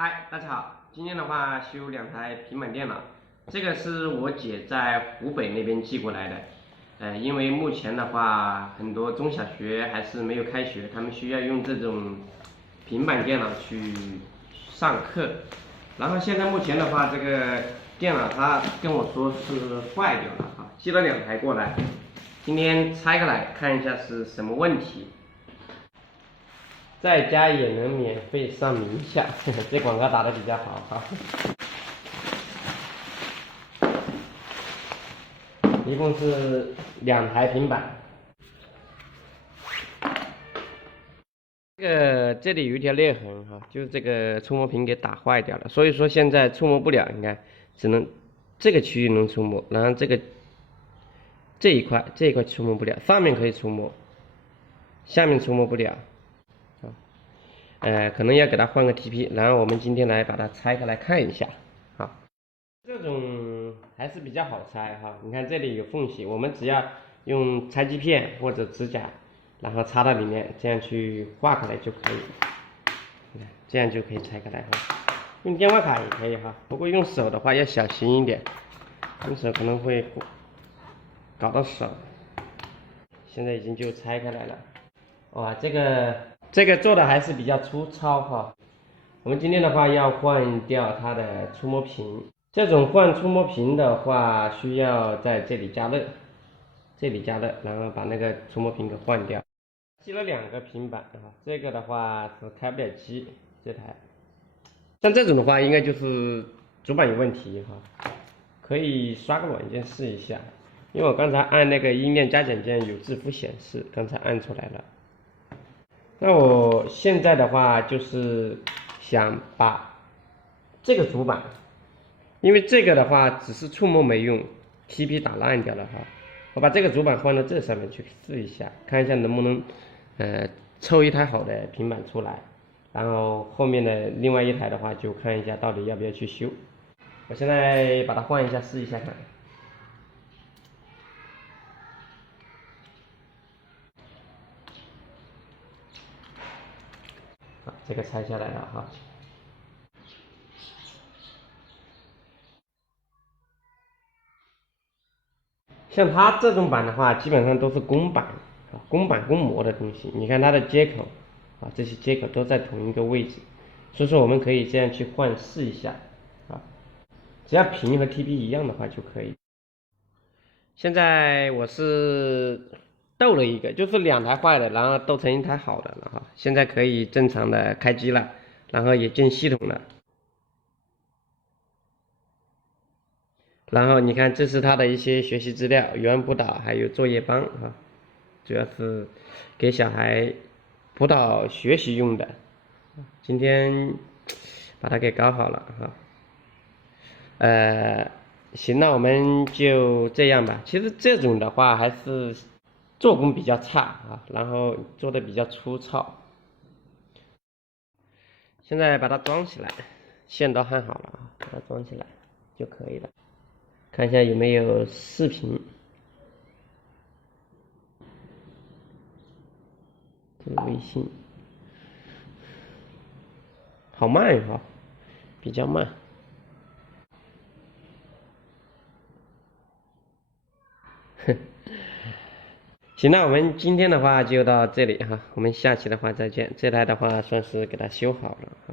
嗨，大家好，今天的话修2台平板电脑，这个是我姐在湖北那边寄过来的，因为目前的话很多中小学还是没有开学，他们需要用这种平板电脑去上课，然后现在目前的话这个电脑他跟我说是坏掉了啊，寄了2台过来，今天拆开来看一下是什么问题。在家也能免费上名校，这广告打得比较好哈。一共是2台平板，这里有一条裂痕哈，就是这个触摸屏给打坏掉了，所以说现在触摸不了，你看只能这个区域能触摸，然后这一块触摸不了，上面可以触摸，下面触摸不了。可能要给它换个 TP， 然后我们今天来把它拆开来看一下，好，这种还是比较好拆哈，你看这里有缝隙，我们只要用拆机片或者指甲，然后插到里面，这样去划开来就可以，你看这样就可以拆开来哈，用电话卡也可以哈，不过用手的话要小心一点，用手可能会搞到手，现在已经就拆开来了，哇，这个做的还是比较粗糙哈。我们今天的话要换掉它的触摸屏，这种换触摸屏的话需要在这里加热，然后把那个触摸屏给换掉。寄了2个平板啊，这个的话是开不了机，这台。像这种的话应该就是主板有问题哈，可以刷个软件试一下，因为我刚才按那个音量加减键有字符显示，刚才按出来了。那我现在的话就是想把这个主板，因为这个的话只是触摸没用 ，TP 打烂掉了哈。我把这个主板换到这上面去试一下，看一下能不能抽一台好的平板出来。然后后面的另外一台的话就看一下到底要不要去修。我现在把它换一下试一下看。好，这个拆下来了哈。像它这种板的话，基本上都是公板啊，公模的东西。你看它的接口啊，这些接口都在同一个位置，所以说我们可以这样去换试一下啊，只要屏和 TP 一样的话就可以。现在我是斗了一个，就是2台坏的，然后斗成1台好的了哈。现在可以正常的开机了，然后也进系统了。然后你看，这是他的一些学习资料、语文辅导还有作业帮啊，主要是给小孩辅导学习用的。今天把它给搞好了哈。行，那我们就这样吧。其实这种的话还是做工比较差啊，然后做的比较粗糙。现在把它装起来，线都焊好了啊，把它装起来就可以了。看一下有没有视频，这个微信，好慢哈，比较慢。行，那我们今天的话就到这里哈，我们下期的话再见。这台的话算是给它修好了。